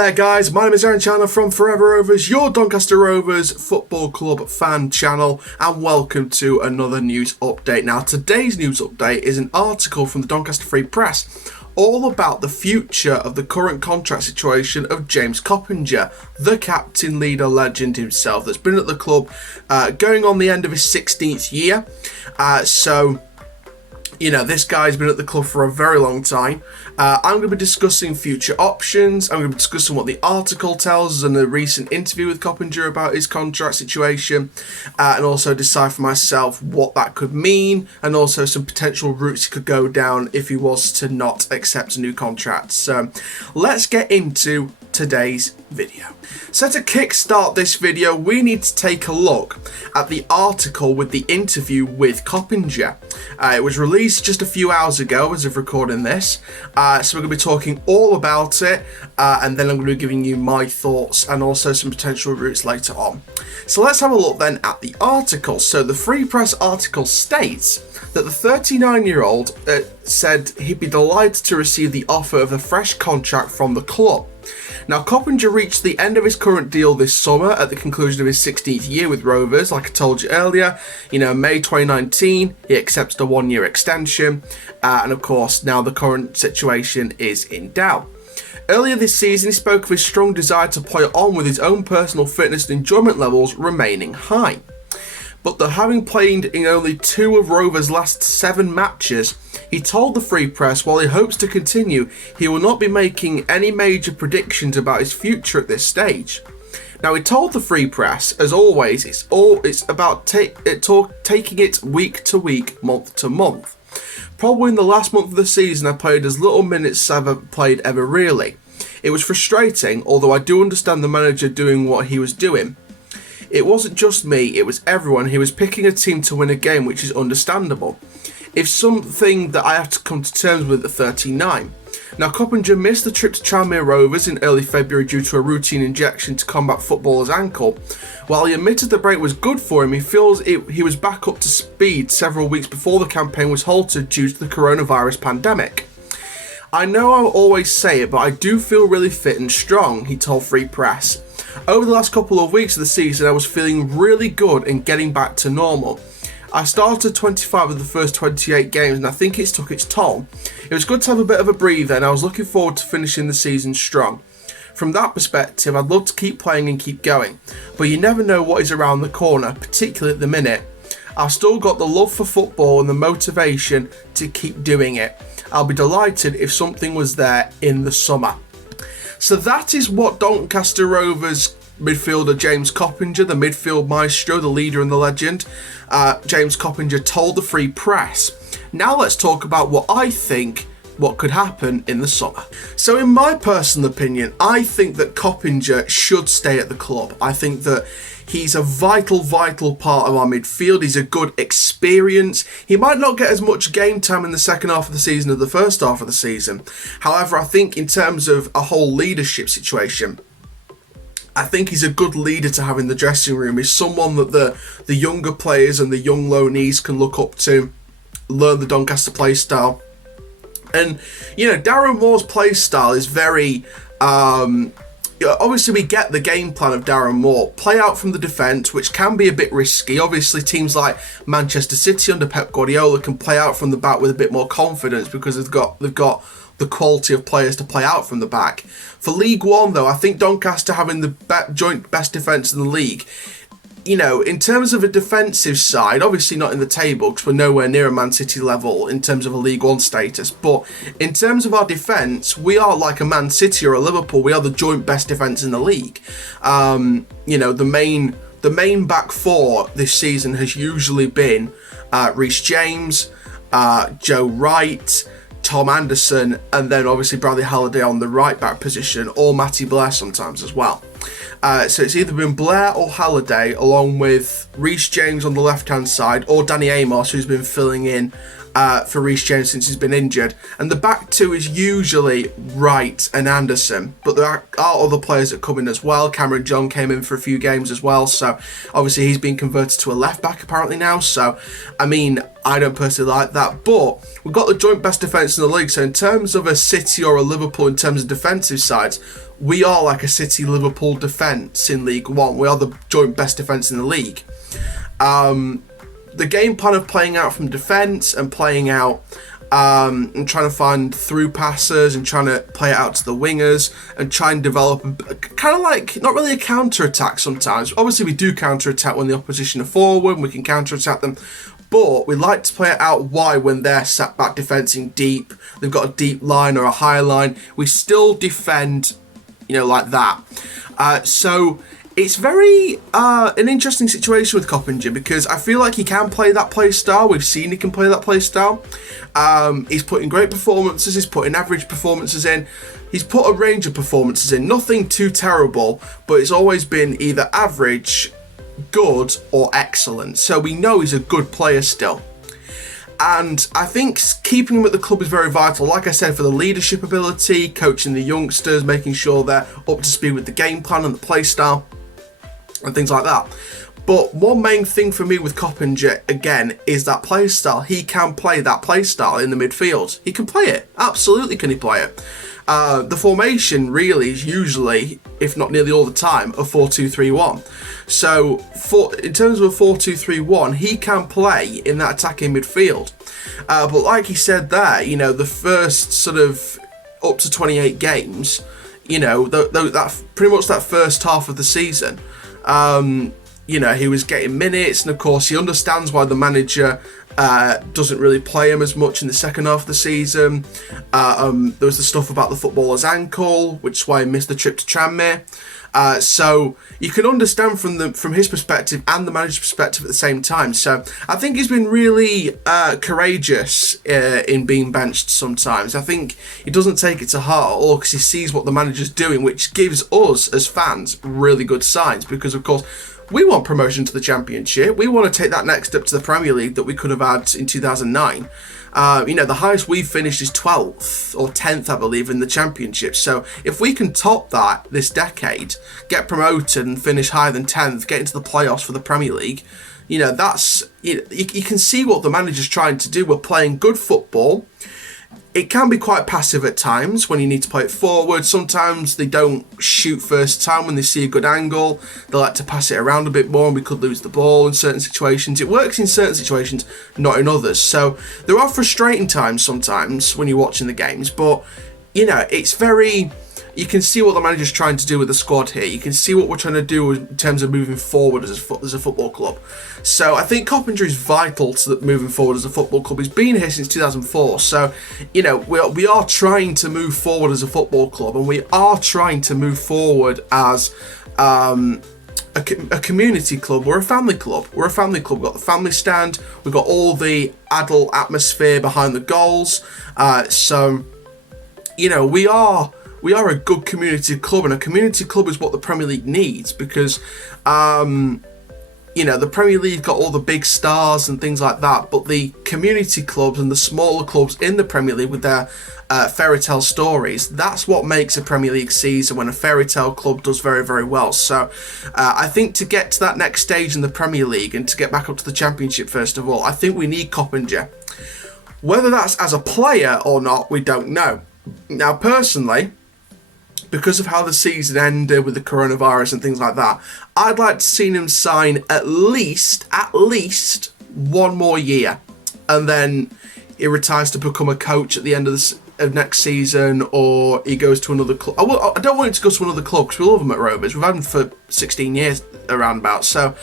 there guys, my name is Aaron Chandler from Forever Rovers, your Doncaster Rovers football club fan channel, and welcome to another news update. Now today's news update is an article from the Doncaster Free Press all about the future of the current contract situation of James Coppinger, the captain, leader, legend himself that's been at the club going on the end of his 16th year. You know, this guy's been at the club for a very long time. I'm going to be discussing future options. I'm going to be discussing what the article tells us and a recent interview with Coppinger about his contract situation, and also decide for myself what that could mean, and also some potential routes he could go down if he was to not accept a new contract. So let's get into today's video. So to kickstart this video, we need to take a look at the article with the interview with Coppinger. It was released just a few hours ago as of recording this, so we're going to be talking all about it, and then I'm going to be giving you my thoughts and also some potential routes later on. So let's have a look then at the article. So the Free Press article states that the 39-year-old said he'd be delighted to receive the offer of a fresh contract from the club. Now, Coppinger reached the end of his current deal this summer at the conclusion of his 16th year with Rovers. Like I told you earlier, May 2019, he accepted a one-year extension, and of course, now the current situation is in doubt. Earlier this season, he spoke of his strong desire to play on with his own personal fitness and enjoyment levels remaining high. But having played in only 2 of Rovers' last 7 matches, he told the Free Press while he hopes to continue, he will not be making any major predictions about his future at this stage. Now, he told the Free Press, as always, it's about taking it week to week, month to month. Probably in the last month of the season, I played as little minutes as I've played ever really. It was frustrating, although I do understand the manager doing what he was doing. It wasn't just me, it was everyone. He was picking a team to win a game, which is understandable. It's something that I have to come to terms with at 39. Now, Coppinger missed the trip to Tranmere Rovers in early February due to a routine injection to combat footballer's ankle. While he admitted the break was good for him, he feels he was back up to speed several weeks before the campaign was halted due to the coronavirus pandemic. I know I always say it, but I do feel really fit and strong, he told Free Press. Over the last couple of weeks of the season, I was feeling really good and getting back to normal. I started 25 of the first 28 games, and I think it's took its toll. It was good to have a bit of a breather, and I was looking forward to finishing the season strong. From that perspective, I'd love to keep playing and keep going, but you never know what is around the corner, particularly at the minute. I've still got the love for football and the motivation to keep doing it. I'll be delighted if something was there in the summer. So that is what Doncaster Rovers midfielder James Coppinger, the midfield maestro, the leader and the legend, James Coppinger told the Free Press. Now let's talk about what could happen in the summer. So in my personal opinion, I think that Coppinger should stay at the club. I think that he's a vital part of our midfield. He's a good experience. He might not get as much game time in the second half of the season as the first half of the season. However, I think in terms of a whole leadership situation, I think he's a good leader to have in the dressing room. He's someone that the younger players and the young loanees can look up to, learn the Doncaster play style. And, Darren Moore's play style is very... obviously, we get the game plan of Darren Moore. Play out from the defence, which can be a bit risky. Obviously, teams like Manchester City under Pep Guardiola can play out from the back with a bit more confidence because they've got the quality of players to play out from the back. For League One, though, I think Doncaster having the joint best defence in the league, in terms of a defensive side, obviously not in the table because we're nowhere near a Man City level in terms of a League One status, but in terms of our defence, we are like a Man City or a Liverpool. We are the joint best defence in the league. The main back four this season has usually been Reece James, Joe Wright, Tom Anderson, and then obviously Bradley Halliday on the right back position, or Matty Blair sometimes as well. So it's either been Blair or Halliday, along with Reece James on the left-hand side, or Danny Amos, who's been filling in for Reece James since he's been injured. And the back two is usually Wright and Anderson, but there are other players that come in as well. Cameron John came in for a few games as well, so obviously he's been converted to a left-back apparently now. So, I mean, I don't personally like that, but we've got the joint best defence in the league. So in terms of a City or a Liverpool in terms of defensive sides, we are like a City-Liverpool defence in League One. We are the joint best defence in the league. The game plan of playing out from defence and playing out and trying to find through passes and trying to play it out to the wingers and try and develop kind of like, not really a counter-attack sometimes. Obviously, we do counter-attack when the opposition are forward and we can counter-attack them. But we like to play it out wide when they're sat back defending deep. They've got a deep line or a high line. We still defend, like that. So it's very an interesting situation with Coppinger because I feel like he can play that play style. We've seen he can play that play style. He's putting great performances. He's putting average performances in. He's put a range of performances in. Nothing too terrible, but it's always been either average, good, or excellent. So we know he's a good player still. And I think keeping him at the club is very vital. Like I said, for the leadership ability, coaching the youngsters, making sure they're up to speed with the game plan and the play style and things like that. But one main thing for me with Coppinger, again, is that play style. He can play that play style in the midfield. He can play it. Absolutely can he play it. The formation really is usually, if not nearly all the time, a 4-2-3-1. So in terms of a 4-2-3-1, he can play in that attacking midfield. But like he said there, the first sort of up to 28 games, that pretty much that first half of the season, he was getting minutes, and of course he understands why the manager doesn't really play him as much in the second half of the season. There was the stuff about the footballer's ankle, which is why he missed the trip to Tranmere. So you can understand from his perspective and the manager's perspective at the same time. So I think he's been really courageous in being benched sometimes. I think he doesn't take it to heart at all because he sees what the manager's doing, which gives us as fans really good signs because, of course, we want promotion to the Championship. We want to take that next step to the Premier League that we could have had in 2009. The highest we've finished is 12th or 10th, I believe, in the Championship. So if we can top that this decade, get promoted and finish higher than 10th, get into the playoffs for the Premier League, that's you can see what the manager's trying to do. We're playing good football. It can be quite passive at times when you need to play it forward. Sometimes they don't shoot first time when they see a good angle. They like to pass it around a bit more and we could lose the ball in certain situations. It works in certain situations, not in others. So there are frustrating times sometimes when you're watching the games, but it's very... You can see what the manager's trying to do with the squad here. You can see what we're trying to do in terms of moving forward as a football club. So I think Coppinger is vital to moving forward as a football club. He's been here since 2004. So, we are trying to move forward as a football club, and we are trying to move forward as a community club. We're a family club. We're a family club. We've got the family stand. We've got all the adult atmosphere behind the goals. We are a good community club, and a community club is what the Premier League needs because, the Premier League got all the big stars and things like that, but the community clubs and the smaller clubs in the Premier League with their fairy tale stories, that's what makes a Premier League season when a fairy tale club does very, very well. So I think to get to that next stage in the Premier League and to get back up to the Championship, first of all, I think we need Coppinger. Whether that's as a player or not, we don't know. Now, personally, because of how the season ended with the coronavirus and things like that, I'd like to see him sign at least one more year, and then he retires to become a coach at the end of next season, or he goes to another club. I don't want him to go to another club because we love him at Rovers. We've had him for 16 years around about, so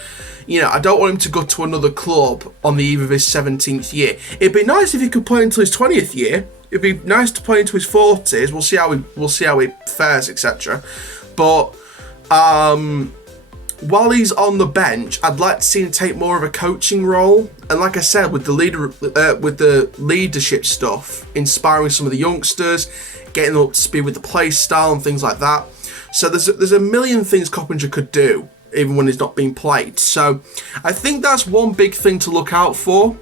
I don't want him to go to another club on the eve of his 17th year. It'd be nice if he could play until his 20th year. It'd be nice to play into his 40s. We'll see how he fares, etc. But while he's on the bench, I'd like to see him take more of a coaching role. And like I said, with the leadership stuff, inspiring some of the youngsters, getting them up to speed with the play style and things like that. So there's a million things Coppinger could do, even when he's not being played. So I think that's one big thing to look out for.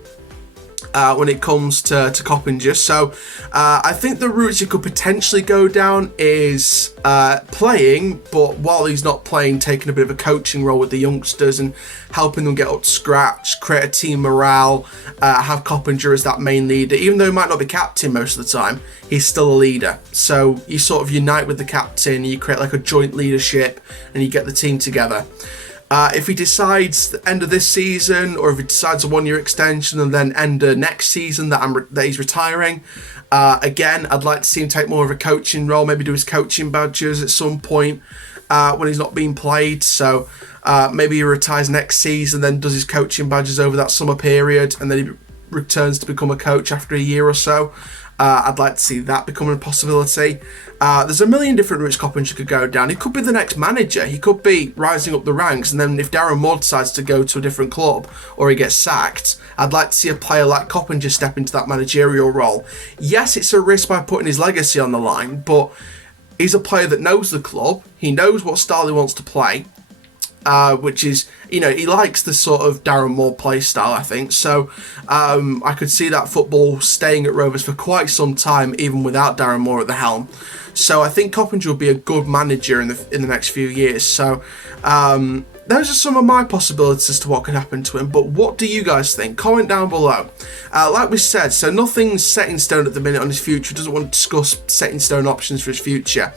when it comes to Coppinger. So I think the routes he could potentially go down is playing, but while he's not playing, taking a bit of a coaching role with the youngsters and helping them get up to scratch, create a team morale, have Coppinger as that main leader. Even though he might not be captain most of the time, he's still a leader. So you sort of unite with the captain, you create like a joint leadership, and you get the team together. If he decides the end of this season, or if he decides a 1-year extension and then end of next season that he's retiring, again, I'd like to see him take more of a coaching role, maybe do his coaching badges at some point when he's not being played. So maybe he retires next season, then does his coaching badges over that summer period, and then he returns to become a coach after a year or so. I'd like to see that becoming a possibility. There's a million different routes Coppinger could go down. He could be the next manager. He could be rising up the ranks, and then if Darren Moore decides to go to a different club or he gets sacked, I'd like to see a player like Coppinger step into that managerial role. Yes, it's a risk by putting his legacy on the line, but he's a player that knows the club. He knows what style he wants to play. Which is, he likes the sort of Darren Moore play style, I think. So I could see that football staying at Rovers for quite some time, even without Darren Moore at the helm. So I think Coppinger will be a good manager in the next few years. So those are some of my possibilities as to what could happen to him. But what do you guys think? Comment down below. Like we said, so nothing's set in stone at the minute on his future. Doesn't want to discuss set in stone options for his future.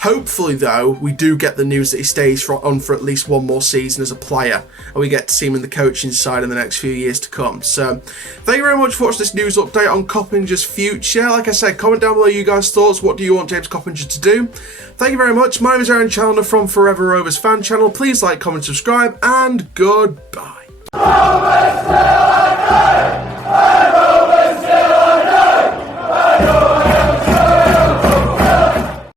Hopefully, though, we do get the news that he stays on for at least one more season as a player, and we get to see him in the coaching side in the next few years to come. So, thank you very much for watching this news update on Coppinger's future. Like I said, comment down below you guys' thoughts. What do you want James Coppinger to do? Thank you very much. My name is Aaron Chandler from Forever Rovers Fan Channel. Please like, comment, subscribe, and goodbye.